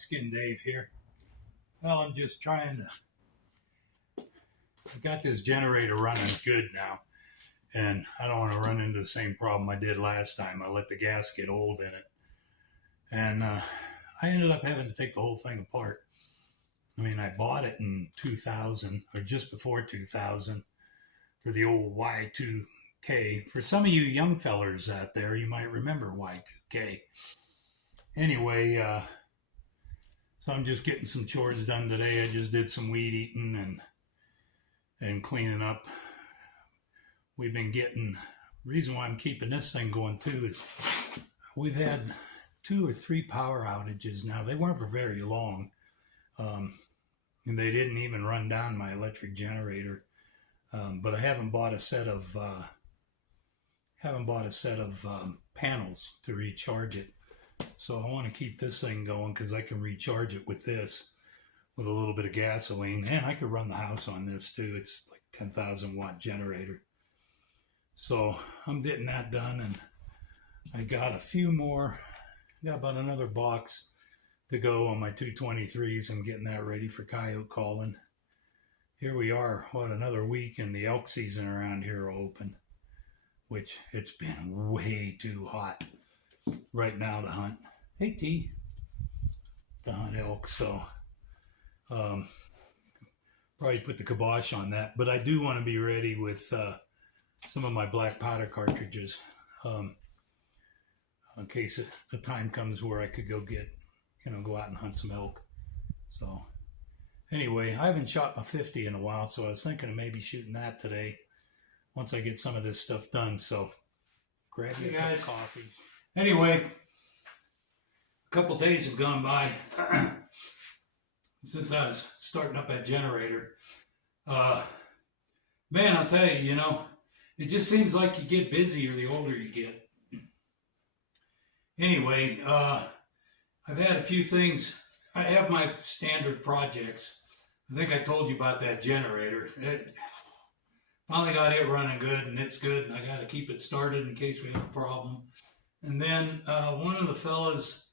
Skin Dave here. Well, I'm just trying to. I got this generator running good now, and I don't want to run into the same problem I did last time. I let the gas get old in it, and I ended up having to take the whole thing apart. I mean, I bought it in 2000 or just before 2000 for the old Y2K. For some of you young fellers out there, you might remember Y2K. Anyway, so I'm just getting some chores done today. I just did some weed eating and cleaning up. We've been getting, reason why I'm keeping this thing going too is we've had 2 or 3 power outages now. They weren't for very long. And they didn't even run down my electric generator. But I haven't bought a set of panels to recharge it. So I want to keep this thing going because I can recharge it with this, with a little bit of gasoline, and I could run the house on this too. It's like 10,000 watt generator. So I'm getting that done, and I got a few more. I got about another box to go on my 223s. I'm getting that ready for coyote calling. Here we are, what, another week, and the elk season around here will open, which it's been way too hot right now to hunt. Hey, T. To hunt elk, so probably put the kibosh on that. But I do want to be ready with some of my black powder cartridges in case a time comes where I could go get, go out and hunt some elk. So anyway, I haven't shot my 50 in a while, so I was thinking of maybe shooting that today once I get some of this stuff done. So grab you a cup of coffee. Anyway, a couple days have gone by since I was starting up that generator. Man, I'll tell you, it just seems like you get busier the older you get. Anyway, I've had a few things. I have my standard projects. I think I told you about that generator. Finally got it running good, and it's good, and I got to keep it started in case we have a problem. And then one of the fellas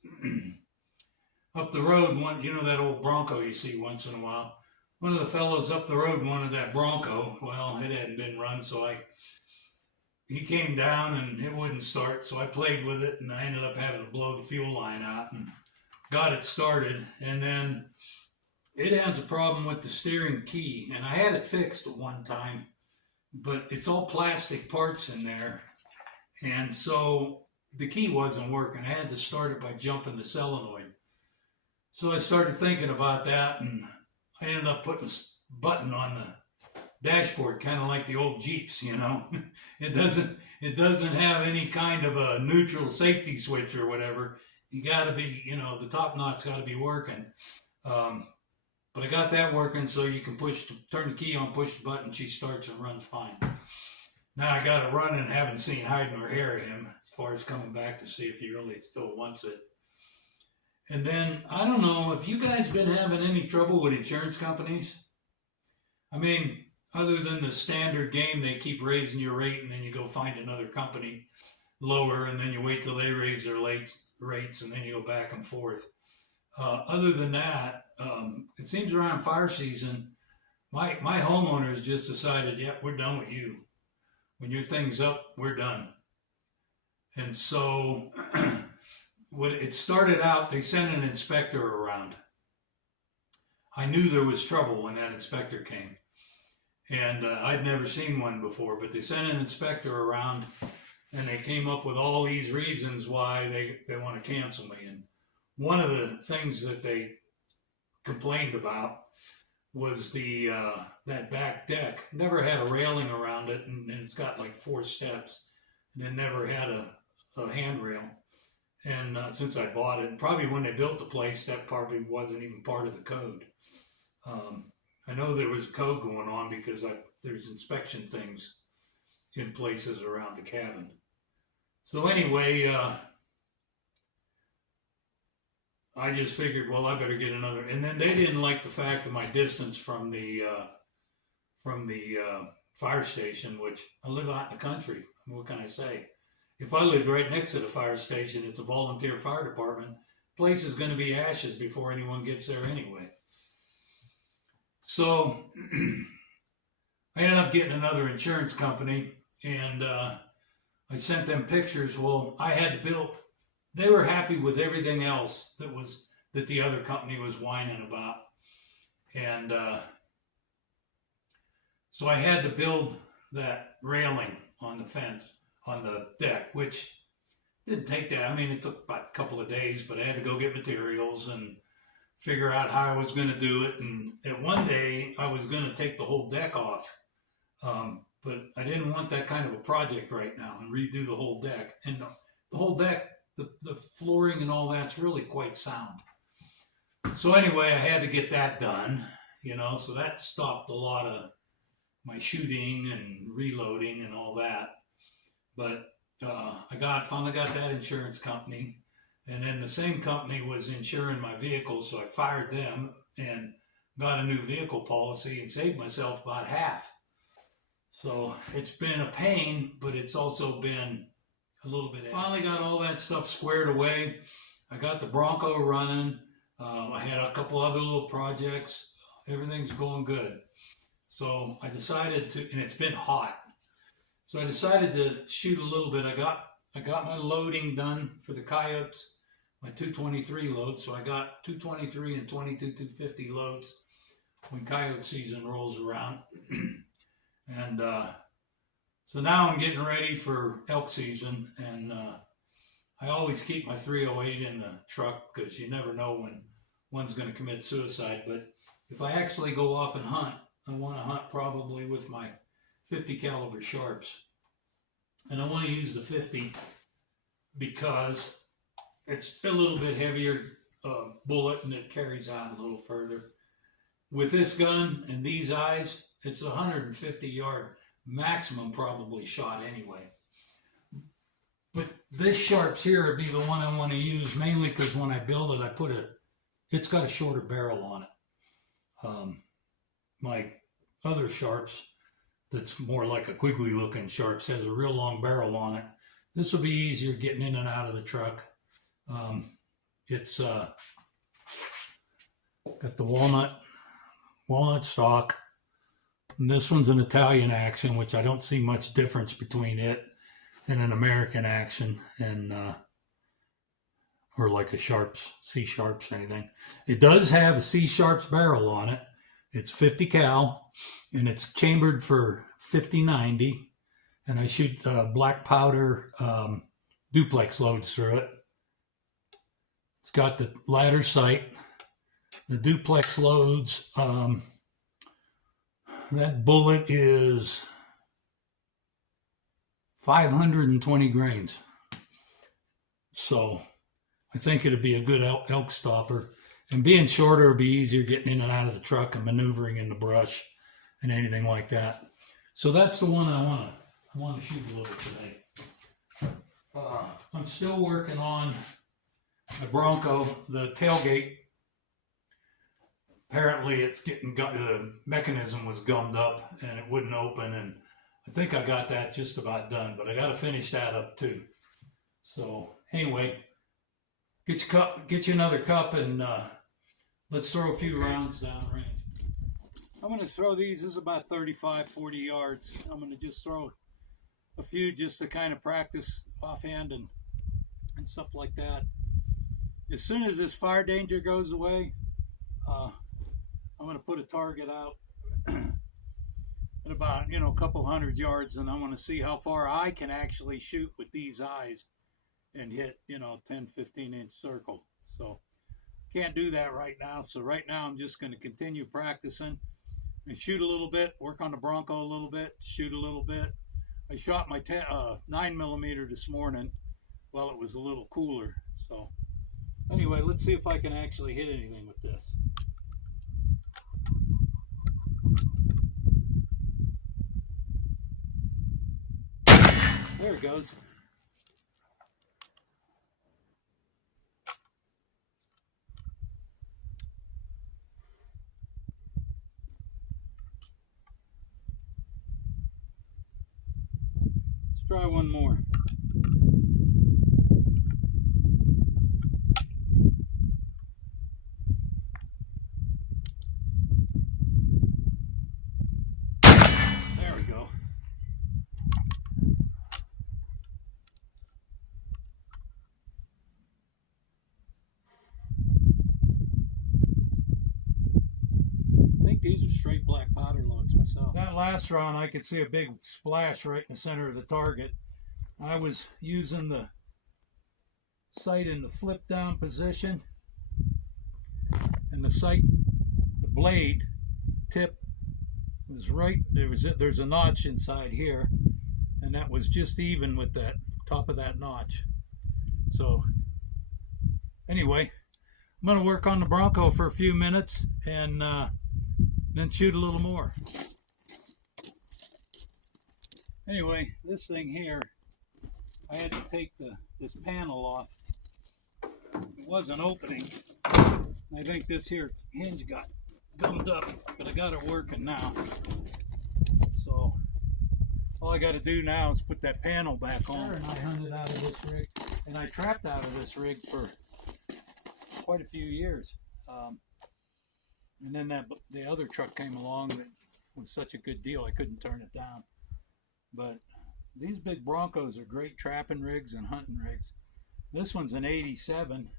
up the road, that old Bronco you see once in a while, one of the fellas up the road wanted that Bronco. Well, it hadn't been run, so he came down and it wouldn't start, so I played with it, and I ended up having to blow the fuel line out and got it started. And then it has a problem with the steering key, and I had it fixed at one time, but it's all plastic parts in there, and so the key wasn't working. I had to start it by jumping the solenoid. So I started thinking about that, and I ended up putting a button on the dashboard, kind of like the old Jeeps, It doesn't have any kind of a neutral safety switch or whatever. You got to be, the top knot's got to be working. But I got that working, so you can turn the key on, push the button, she starts and runs fine. Now I got it running, haven't seen hide nor hair of him as far as coming back to see if he really still wants it. And then, I don't know, have you guys been having any trouble with insurance companies? I mean, other than the standard game, they keep raising your rate and then you go find another company lower and then you wait till they raise their rates and then you go back and forth. Other than that, it seems around fire season, my homeowners just decided, yeah, we're done with you. When your thing's up, we're done. And so when it started out, they sent an inspector around. I knew there was trouble when that inspector came. And I'd never seen one before, but they sent an inspector around and they came up with all these reasons why they want to cancel me. And one of the things that they complained about was that back deck. Never had a railing around it, and it's got like 4 steps, and it never had a handrail. And since I bought it, probably when they built the place, that probably wasn't even part of the code. I know there was a code going on because there's inspection things in places around the cabin. So anyway, I just figured, well, I better get another. And then they didn't like the fact of my distance from the fire station, which I live out in the country. What can I say? If I lived right next to the fire station, it's a volunteer fire department. place is going to be ashes before anyone gets there anyway. So I ended up getting another insurance company, and I sent them pictures. Well, I had to build. They were happy with everything else that the other company was whining about, and so I had to build that railing on the fence on the deck, which didn't take that. I mean, it took about a couple of days, but I had to go get materials and figure out how I was going to do it. And at one day, I was going to take the whole deck off. But I didn't want that kind of a project right now and redo the whole deck. And the whole deck, the flooring and all that's really quite sound. So anyway, I had to get that done, so that stopped a lot of my shooting and reloading and all that. But I finally got that insurance company. And then the same company was insuring my vehicles, so I fired them and got a new vehicle policy and saved myself about half. So it's been a pain, but it's also been a little bit. Finally got all that stuff squared away. I got the Bronco running. I had a couple other little projects. Everything's going good. So I decided to, and it's been hot. So I decided to shoot a little bit. I got my loading done for the coyotes, my 223 loads. So I got 223 and 22 250 loads when coyote season rolls around. And so now I'm getting ready for elk season, and I always keep my 308 in the truck because you never know when one's going to commit suicide. But if I actually go off and hunt, I want to hunt probably with my 50 caliber sharps. And I want to use the 50 because it's a little bit heavier bullet and it carries out a little further. With this gun and these eyes, it's 150 yard maximum probably shot anyway. But this sharps here would be the one I want to use mainly because when I build it, it's got a shorter barrel on it. My other sharps, that's more like a Quigley looking sharps, has a real long barrel on it. This will be easier getting in and out of the truck. It's got the walnut stock. And this one's an Italian action, which I don't see much difference between it and an American action, and or like a Sharps, C Sharps, anything. It does have a C Sharps barrel on it. It's 50 cal, and it's chambered for 50-90, and I shoot Blackpowder Duplex loads through it. It's got the ladder sight. The Duplex loads, that bullet is 520 grains. So I think it'd be a good elk stopper. And being shorter, it'll be easier getting in and out of the truck and maneuvering in the brush and anything like that. So that's the one I want to shoot a little today. I'm still working on my Bronco, the tailgate. Apparently it's the mechanism was gummed up and it wouldn't open, and I think I got that just about done, but I got to finish that up too. So anyway, get you another cup, and let's throw a few rounds down range. I'm going to throw these. This is about 35-40 yards. I'm going to just throw a few just to kind of practice offhand and stuff like that. As soon as this fire danger goes away, I'm going to put a target out at about, a couple hundred yards, and I'm going to see how far I can actually shoot with these eyes and hit, 10, 15-inch circle. So can't do that right now. So right now I'm just going to continue practicing and shoot a little bit, work on the Bronco a little bit, shoot a little bit. I shot my 9mm this morning while it was a little cooler. So anyway, let's see if I can actually hit anything with this. There it goes. Let's try one more. These are straight black powder logs myself. That last round, I could see a big splash right in the center of the target. I was using the sight in the flip down position, and the sight, the blade tip was right, there's a notch inside here, and that was just even with that top of that notch. So anyway, I'm going to work on the Bronco for a few minutes and then shoot a little more. Anyway, this thing here, I had to take this panel off. It wasn't opening. I think this here hinge got gummed up, but I got it working now. So all I got to do now is put that panel back on. And I hunted out of this rig, and I trapped out of this rig for quite a few years. And then the other truck came along that was such a good deal I couldn't turn it down. But these big Broncos are great trapping rigs and hunting rigs. This one's an 87,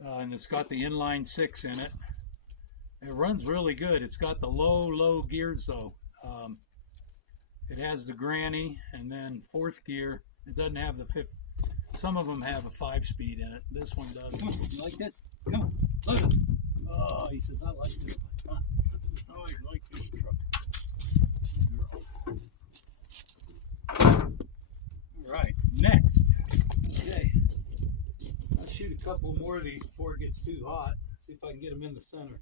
and it's got the inline 6 in it. It runs really good. It's got the low gears though. It has the granny and then 4th gear. It doesn't have the 5th. Some of them have a 5-speed in it. This one does. Come on, you like this? Come on, look. Oh, he says, I like this. Huh? Oh, I like this truck. All right, next. Okay. I'll shoot a couple more of these before it gets too hot. See if I can get them in the center.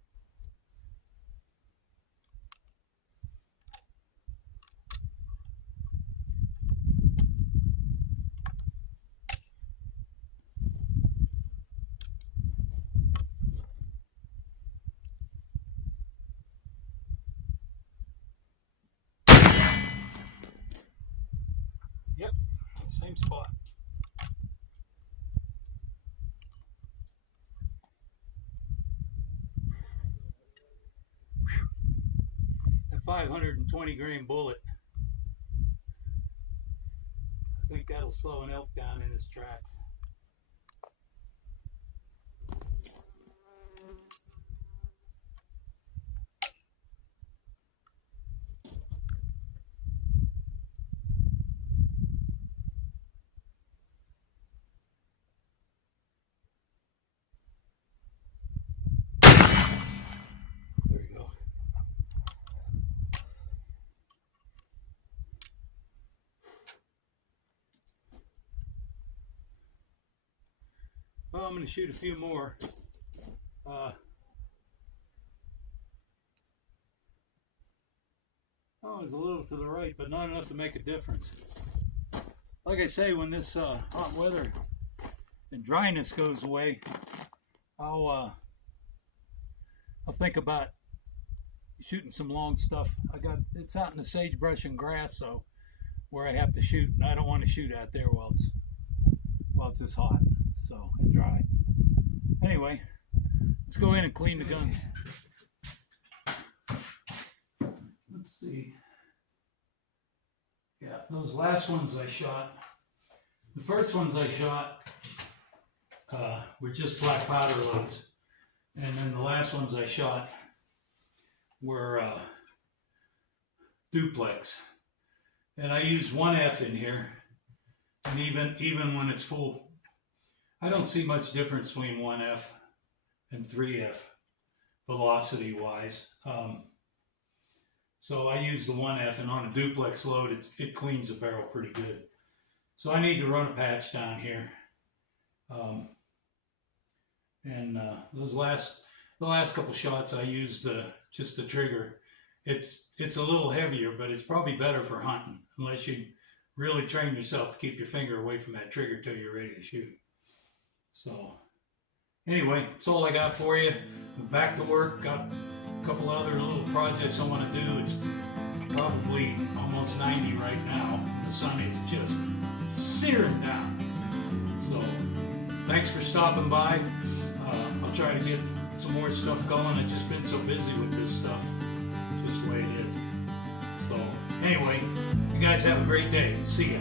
Yep, same spot. A 520 grain bullet. I think that'll slow an elk down in his tracks. Well, I'm going to shoot a few more. Oh, it's a little to the right, but not enough to make a difference. Like I say, when this hot weather and dryness goes away, I'll think about shooting some long stuff. It's out in the sagebrush and grass, so where I have to shoot, and I don't want to shoot out there while it's this hot. So, and dry. Anyway, let's go in and clean the guns. Let's see. Yeah, those last ones I shot, the first ones I shot were just black powder loads. And then the last ones I shot were duplex. And I used 1F in here. And even when it's full, I don't see much difference between 1F and 3F velocity wise. So I use the 1F, and on a duplex load, it cleans the barrel pretty good. So I need to run a patch down here. The last couple shots I used just the trigger. It's a little heavier, but it's probably better for hunting unless you really train yourself to keep your finger away from that trigger till you're ready to shoot. So anyway, that's all I got for you. I'm back to work. Got a couple other little projects I want to do. It's probably almost 90 right now. The sun is just searing down. So thanks for stopping by. I'll try to get some more stuff going. I've just been so busy with this stuff, just the way it is. So anyway, you guys have a great day. See ya.